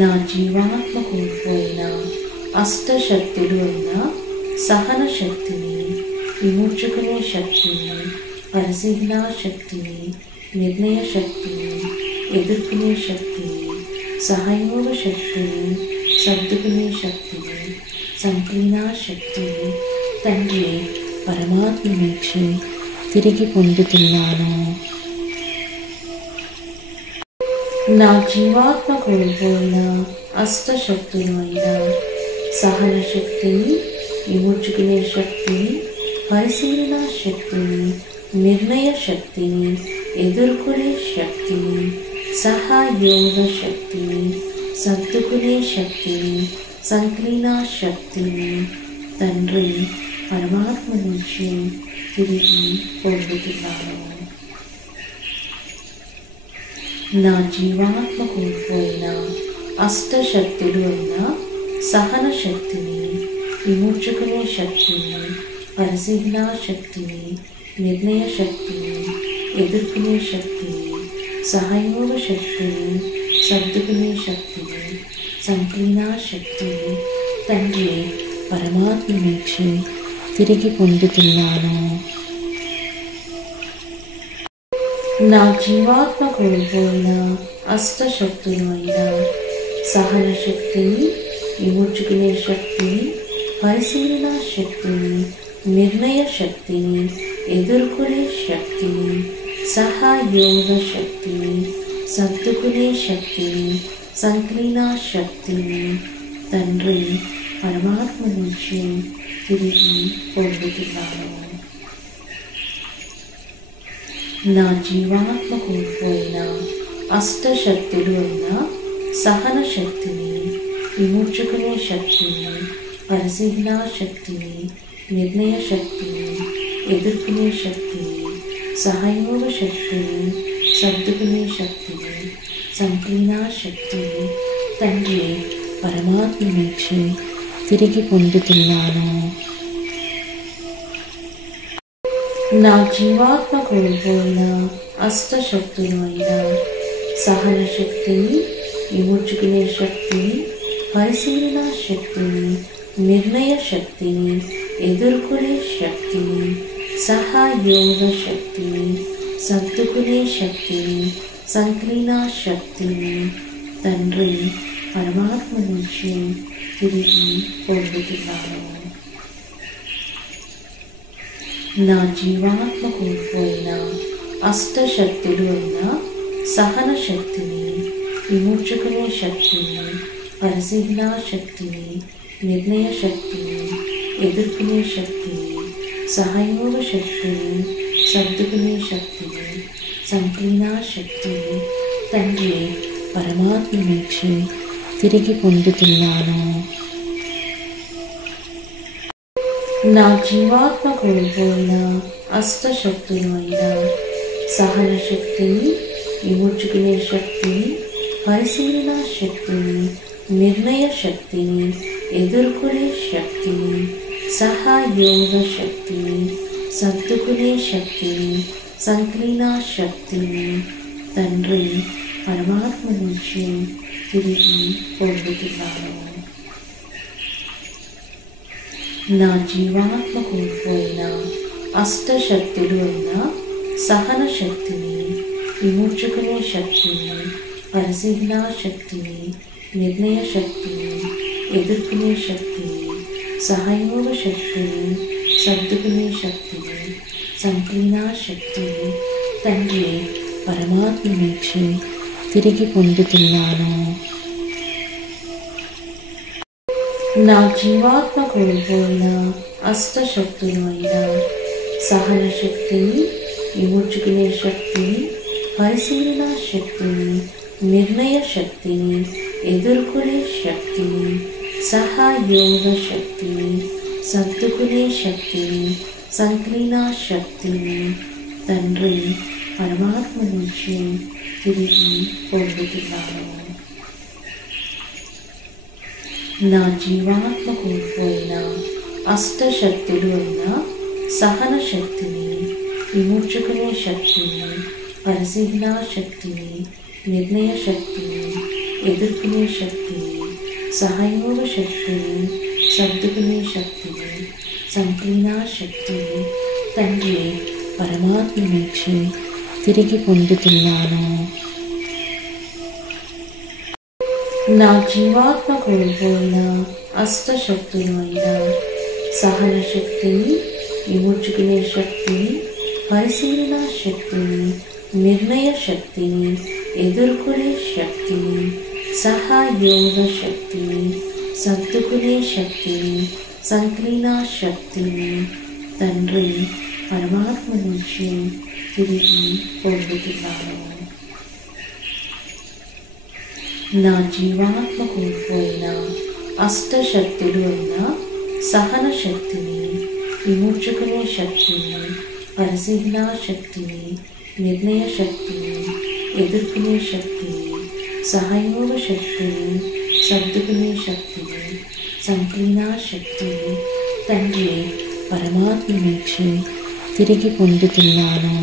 నా జీవాత్మ కోల్పోయిన అష్టశక్తులు అయిన సహన శక్తిని, విమోచకునే శక్తిని, పరిశీలన శక్తిని, నిర్ణయ శక్తిని, ఎదుర్కొనే శక్తిని, సహయోగ శక్తిని, సర్దుకునే శక్తిని, సంక్లీన శక్తిని తండ్రి పరమాత్మ నుంచి తిరిగి పొందుతున్నాను. నా జీవాత్మ కోల్పోయిన అష్టశక్తులు అయిన సహన శక్తిని, విమోచకునే శక్తిని, పరిశీలన శక్తిని, నిర్ణయ శక్తిని, ఎదుర్కొనే శక్తిని, సహయోగ శక్తిని, సర్దుకునే శక్తిని, సంకలీన శక్తిని తండ్రి పరమాత్మ నుంచి తిరిగి పొందుతున్నాను. నా జీవాత్మ కోల్పోయిన అష్టశక్తులు అయిన సహన శక్తిని, విమోచుకునే శక్తిని, పరిశీలన శక్తిని, నిర్ణయ శక్తిని, ఎదుర్కొనే శక్తిని, సహయోగ శక్తిని, సర్దుకునే శక్తిని, సంకలీన శక్తిని తండ్రి పరమాత్మ నుంచి తిరిగి పొందుతున్నాను. నా జీవాత్మ కోల్పోయిన అష్టశక్తులు అయిన సహన శక్తిని, విమోచుకునే శక్తిని, పరిశీలన శక్తిని, నిర్ణయ శక్తిని, ఎదుర్కొనే శక్తిని, సహయోగ శక్తిని, సర్దుకునే శక్తిని, సంకలీన శక్తిని తండ్రి పరమాత్మ నుంచి తిరిగి పొందుతున్నాను. నా జీవాత్మ కోల్పోయిన అష్టశక్తులు అయిన సహన శక్తిని, విమోచుకునే శక్తిని, పరిశీలన శక్తిని, నిర్ణయ శక్తిని, ఎదుర్కొనే శక్తిని, సహయోగ శక్తిని, సర్దుకునే శక్తిని, సంకలీన శక్తిని తండ్రి పరమాత్మ నుంచి తిరిగి పొందుతున్నాను. నా జీవాత్మ కోల్పోయిన అష్టశక్తులు అయిన సహన శక్తిని, విమోచుకునే శక్తిని, పరిశీలన శక్తిని, నిర్ణయ శక్తిని, ఎదుర్కొనే శక్తిని, సహయోగ శక్తిని, సర్దుకునే శక్తిని, సంకలీన శక్తిని తండ్రి పరమాత్మ నుంచి తిరిగి పొందుతున్నాను. నా జీవాత్మ కోల్పోయిన అష్టశక్తులు అయిన సహన శక్తిని, విమోచుకునే శక్తిని, పరిశీలన శక్తిని, నిర్ణయ శక్తిని, ఎదుర్కొనే శక్తిని, సహయోగ శక్తిని, సర్దుకునే శక్తిని, సంకలీన శక్తిని తండ్రి పరమాత్మ నుంచి తిరిగి పొందుతున్నాను. నా జీవాత్మ కోల్పోయిన అష్టశక్తులు అయిన సహన శక్తిని, విమోచుకునే శక్తిని, పరిశీలన శక్తిని, నిర్ణయ శక్తిని, ఎదుర్కొనే శక్తిని, సహయోగ శక్తిని, సర్దుకునే శక్తిని, సంకలీన శక్తిని తండ్రి పరమాత్మ నుంచి తిరిగి పొందుతున్నాను. నా జీవాత్మ కోల్పోయిన అష్టశక్తులు అయిన సహన శక్తిని, విమోచుకునే శక్తిని, పరిశీలన శక్తిని, నిర్ణయ శక్తిని, ఎదుర్కొనే శక్తిని, సహయోగ శక్తిని, సర్దుకునే శక్తిని, సంకలీన శక్తిని తండ్రి పరమాత్మ నుంచి తిరిగి పొందుతున్నాను. నా జీవాత్మ కోల్పోయిన అష్టశక్తులు అయిన సహన శక్తిని, విమోచుకునే శక్తిని, పరిశీలన శక్తిని, నిర్ణయ శక్తిని, ఎదుర్కొనే శక్తిని, సహయోగ శక్తిని, సర్దుకునే శక్తిని, సంకలీన శక్తిని తండ్రి పరమాత్మ నుంచి తిరిగి పొందుతున్నాను. నా జీవాత్మ కోల్పోయిన అష్టశక్తులు అయిన సహన శక్తిని, విమోచుకునే శక్తిని, పరిశీలన శక్తిని, నిర్ణయ శక్తిని, ఎదుర్కొనే శక్తిని, సహయోగ శక్తిని, సర్దుకునే శక్తిని, సంకలీన శక్తిని తండ్రి పరమాత్మ నుంచి తిరిగి పొందుతున్నాను. నా జీవాత్మ కోల్పోయిన అష్టశక్తులు అయిన సహన శక్తిని, విమోచుకునే శక్తిని, పరిశీలన శక్తిని, నిర్ణయ శక్తిని, ఎదుర్కొనే శక్తిని, సహయోగ శక్తిని, సర్దుకునే శక్తిని, సంకలీన శక్తిని తండ్రి పరమాత్మ నుంచి తిరిగి పొందుతున్నాను. నా జీవాత్మ కోల్పోయిన అష్టశక్తులు అయిన సహన శక్తిని, విమోచుకునే శక్తిని, పరిశీలనా శక్తిని, నిర్ణయ శక్తిని, ఎదుర్కొనే శక్తిని, సహయోగ శక్తిని, సర్దుకునే శక్తిని, సంకలన శక్తిని తండ్రి పరమాత్మ నుంచి తిరిగి పొందుతున్నాను.